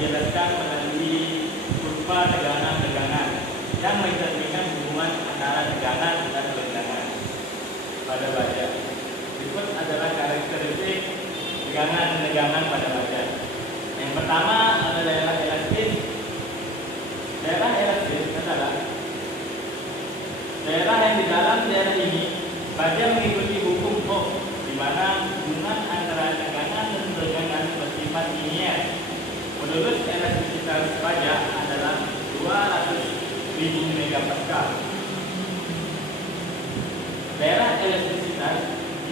dijelaskan melalui kurva tegangan-tegangan yang mencerminkan hubungan antara tegangan dan tegangan pada baja. Berikut adalah karakteristik tegangan-tegangan pada baja. Yang pertama adalah daerah elastis. Daerah elastis adalah daerah yang di dalam daerah ini baja mengikuti hukum Hooke, di mana hubungan antara tegangan dan tegangan bersifat linier. Modulus elastisitas baja adalah 200.000 megapascal. Daerah elastisitas,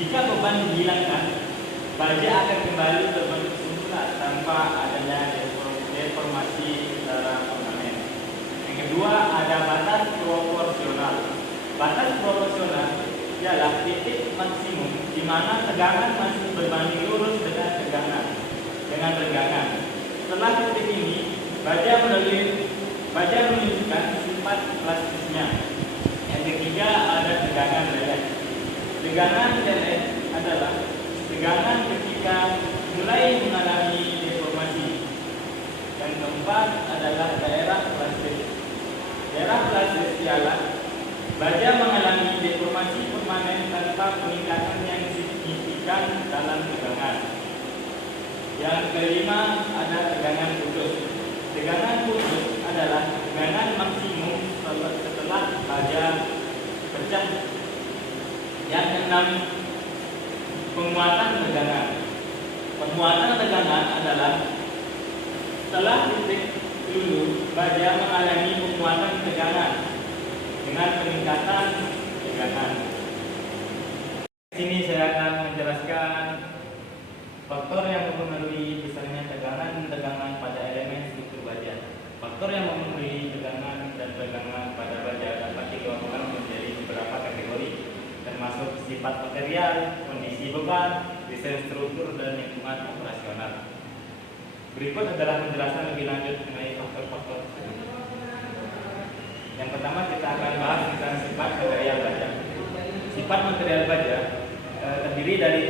jika beban dihilangkan, baja akan kembali berbentuk semula tanpa adanya deformasi secara permanen. Yang kedua ada batas proporsional. Batas proporsional ialah titik maksimum di mana tegangan masih berbanding lurus dengan tegangan. Setelah titik ini, baja menunjukkan sifat plastisnya. Yang ketiga ada tegangan delek. Tegangan delek adalah tegangan ketika mulai mengalami deformasi. Yang keempat adalah daerah plastis. Daerah plastis ialah baja mengalami deformasi permanen tanpa peningkatan yang signifikan dalam tegangan. Yang kelima ada tegangan putus. Tegangan putus adalah tegangan maksimum setelah baja pecah. Yang keenam, penguatan tegangan. Penguatan tegangan adalah setelah titik lulu baja mengalami penguatan tegangan dengan peningkatan tegangan. Di sini saya akan menjelaskan faktor yang mempengaruhi besarnya tegangan pada elemen struktur baja. Faktor yang mempengaruhi tegangan dan tegangan pada baja dapat dikelompokkan menjadi beberapa kategori, termasuk sifat material, kondisi beban, desain struktur, dan lingkungan operasional. Berikut adalah penjelasan lebih lanjut mengenai faktor-faktor tersebut. Yang pertama kita akan bahas tentang sifat material baja. Sifat material baja terdiri dari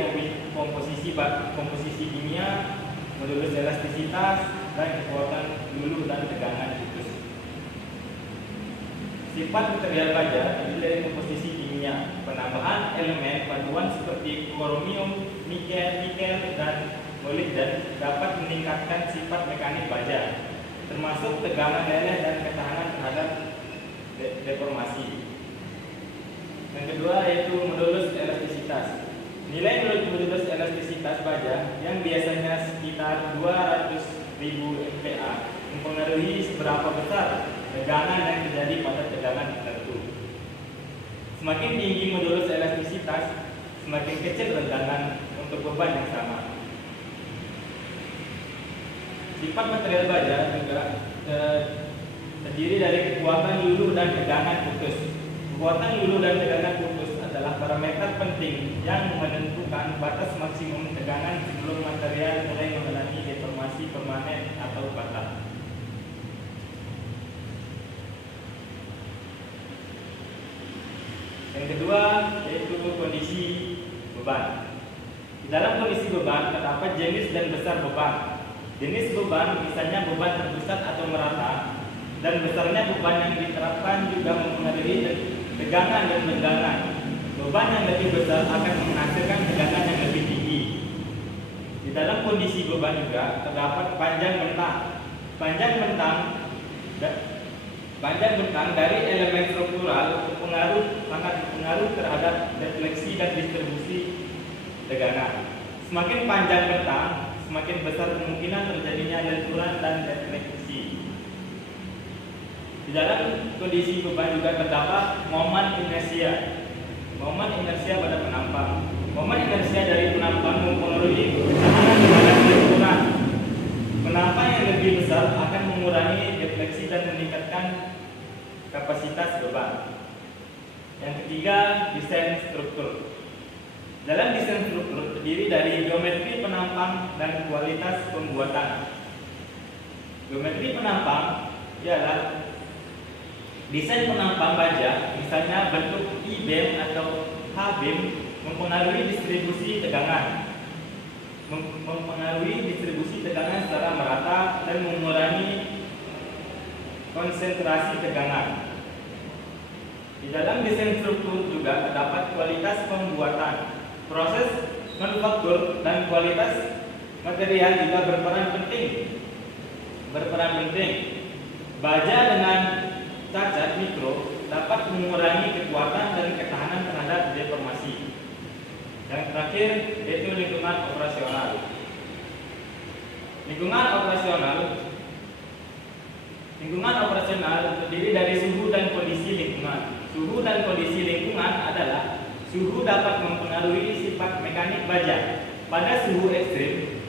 komposisi kimia, modulus elastisitas, dan kekuatan lulu dan tegangan putus. Sifat material baja terdiri dari komposisi kimia, penambahan elemen paduan seperti kromium, nikel, dan molibden dapat meningkatkan sifat mekanik baja, termasuk tegangan leleh dan ketahanan terhadap deformasi. Yang kedua yaitu modulus elastisitas. Nilai modulus elastisitas baja yang biasanya sekitar 200.000 MPa mempengaruhi seberapa besar tegangan yang terjadi pada tegangan tertentu. Semakin tinggi modulus elastisitas, semakin kecil tegangan untuk beban yang sama. Sifat material baja juga terdiri dari kekuatan lulu dan tegangan putus. Kekuatan lulu dan tegangan putus adalah parameter penting yang menentukan batas maksimum tegangan sebelum material mulai mengalami deformasi permanen atau patah. Yang kedua yaitu kondisi beban. Di dalam kondisi beban terdapat jenis dan besar beban. Jenis beban misalnya beban terpusat atau merata, dan besarnya beban yang diterapkan juga mempengaruhi tegangan dan tegangan. Beban yang lebih besar akan menghasilkan tegangan yang lebih tinggi. Di dalam kondisi beban juga terdapat panjang bentang. Panjang bentang dari elemen struktural sangat berpengaruh terhadap defleksi dan distribusi tegangan. Semakin panjang bentang, semakin besar kemungkinan terjadinya lenturan dan defleksi. Di dalam kondisi beban juga terdapat momen inersia. Momen inersia pada penampang. Momen inersia dari penampang mempengaruhi ketahanan terhadap lenturan. Penampang yang lebih besar akan mengurangi defleksi dan meningkatkan kapasitas beban. Yang ketiga, desain struktur. Dalam desain struktur terdiri dari geometri penampang dan kualitas pembuatan. Geometri penampang ialah desain penampang baja, misalnya bentuk I-beam atau H-beam, mempengaruhi distribusi tegangan secara merata dan mengurangi konsentrasi tegangan. Di dalam desain struktur juga terdapat kualitas pembuatan, proses manufaktur, dan kualitas material juga berperan penting. Baja dengan cacat mikro dapat mengurangi kekuatan dan ketahanan terhadap deformasi. Yang terakhir yaitu lingkungan operasional. Lingkungan operasional terdiri dari suhu dan kondisi lingkungan. Suhu dan kondisi lingkungan adalah suhu dapat mempengaruhi sifat mekanik baja. Pada suhu ekstrim,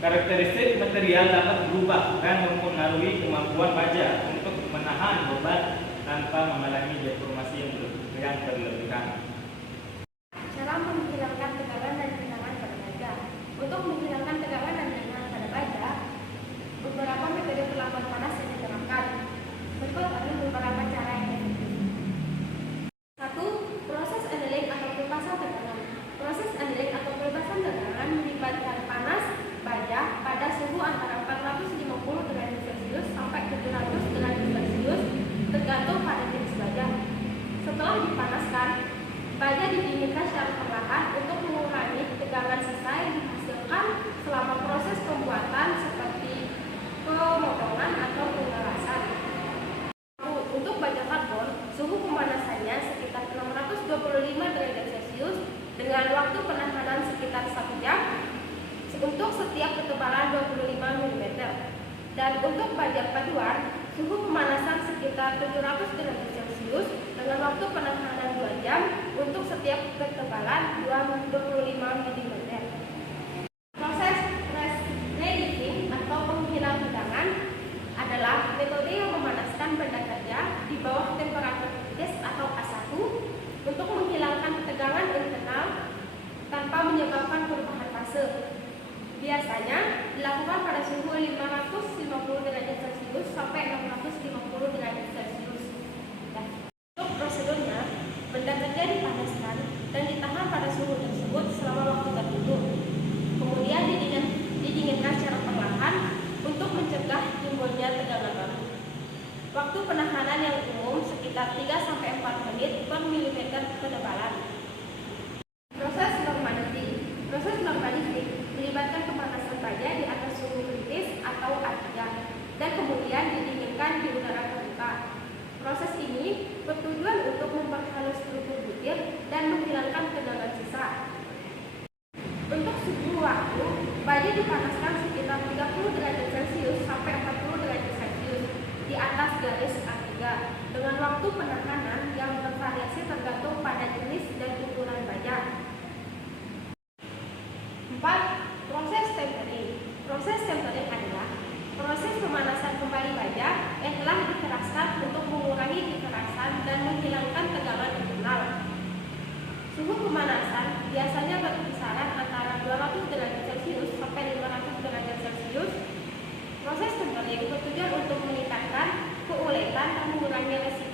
karakteristik material dapat berubah dan mempengaruhi kemampuan baja untuk menahan beban tanpa mengalami deformasi yang berlebihan. Cara menghilangkan tegangan dan genangan pada baja. Untuk menghilangkan tegangan dan genangan pada baja, beberapa metode perlakuan panas yang diterapkan. Berikut ada beberapa cara yang efektif. 1. Proses annealing atau pelepasan tegangan. Proses annealing atau pelepasan tegangan melibatkan panas baja pada suhu antara 450 derajat Celcius sampai 700 derajat Celcius tergantung pada jenis baja. Setelah dipanaskan, baja didinginkan secara perlahan untuk mengurangi tegangan sisa yang dihasilkan selama proses pembuatan seperti pemotongan atau pengelasan. Untuk baja karbon, suhu pemanasannya sekitar 625 derajat Celcius dengan waktu penahanan sekitar 1 jam untuk setiap ketebalan 25 mm. Dan untuk baja paduan, suhu pemanasan sekitar 700 derajat Celcius dengan waktu penahanan 2 jam untuk setiap ketebalan 25 mm. Proses reheating atau penghilang tegangan adalah metode yang memanaskan benda kerja di bawah temperatur kritis atau A1 untuk menghilangkan tegangan internal tanpa menyebabkan perubahan fase. Biasanya dilakukan pada suhu 550 derajat Celcius sampai 650 derajat Celcius. Untuk prosedurnya, benda kerja dipanaskan dan ditahan pada suhu tersebut selama waktu tertentu. Kemudian didinginkan secara perlahan untuk mencegah timbulnya tegangan baru. Waktu penahanan yang umum sekitar 3-4 menit per milimeter ketebalan. Proses normalistik melibatkan pemanasan baja di atas suhu kritis atau A3 dan kemudian didinginkan di udara terbuka. Proses ini bertujuan untuk memperhalus struktur butir dan menghilangkan tegangan sisa. Untuk suhu waktu, baja dipanaskan sekitar 30 derajat Celcius sampai 40 derajat Celcius di atas garis A3 dengan waktu penekanan yang bervariasi tergantung pada jenis dan ukuran baja. 4. Proses tempering. Proses tempering adalah proses pemanasan kembali baja yang telah dikeraskan untuk mengurangi kekerasan dan menghilangkan tegangan internal. Suhu pemanasan biasanya berkisaran antara 200 derajat Celcius sampai 500 derajat Celcius. Proses tempering bertujuan untuk meningkatkan keuletan dan mengurangi resiko